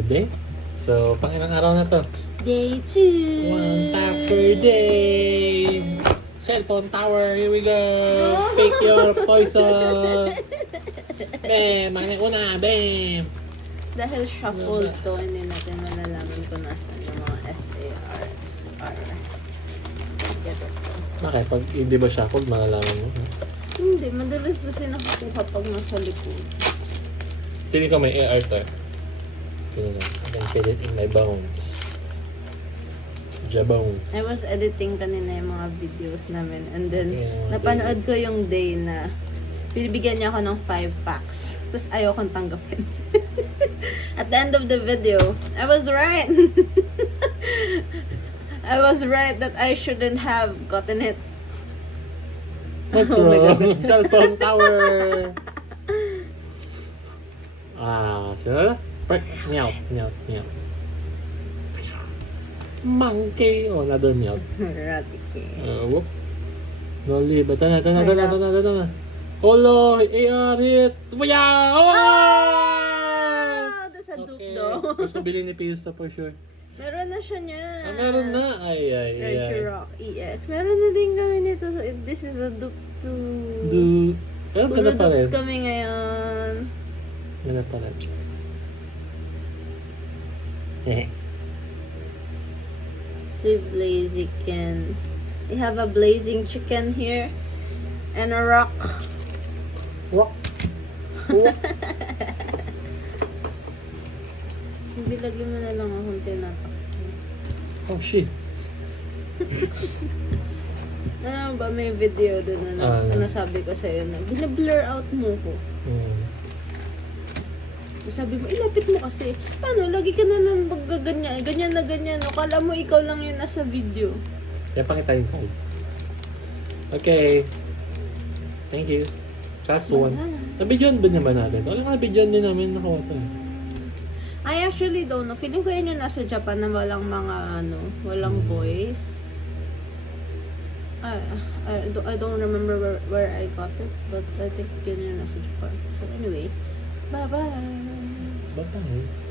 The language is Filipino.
another day. So, pang ilang araw na to? Day 2. One tap per day. Cellphone tower, here we go. Pick your poison. Bam, mga una, bam. Dahil shuffle to, hindi natin malalaman kung nasan yung mga SARs. Get it? Bakit? Pag hindi ba shuffled, malalaman mo? Hindi, madalas kasi nakakuha pag nasa likod. Tingin ko may AR to. Tingnan mo. I can feel it in my bones. Jabones. I was editing kanina yung mga videos namin and then Yeah, napanood ko yung day na binibigyan niya ako ng 5 packs. Tapos ayaw kong tanggapin. At the end of the video, I was right. I was right that I shouldn't have gotten it. What's Oh my wrong? God. Cellphone tower. So, meow, meow, meow. Monkey. Oh, another meow. Raticate. Whoop. No leave. Ito na. Holo, AR hit. Tuya! Oh! That's a dupe Okay. though. Gusto bilhin ni Pista for sure. Meron na siya niya. Meron na. Ay. Treasure Rock EX. Meron na din kami nito. So, this is a dupe to... Pero Puro ganda pa rin. dupes kami ngayon. Ganda pa rin. Si Blaziken. We have a blazing chicken here. And a rock. Wak. Hindi, lagyan mo na lang akong tinatak. Oh, shit. Ano ba, may video doon na nasabi ko sa'yo na blur out mo ko. Sabi mo, ilapit mo kasi. Paano? Lagi ka na nang maggaganyan. Ganyan na ganyan. No? Kala mo ikaw lang yun nasa video. Yan, pakita yung code. Okay. Thank you. Last one. Nabidyoan ba naman natin? Wala ka nabidyoan din namin nakuha to. I actually don't know. Feeling ko yun yung nasa Japan na walang mga walang voice. I don't remember where I got it, but I think yun yung nasa Japan. So anyway, bye-bye! Bye-bye.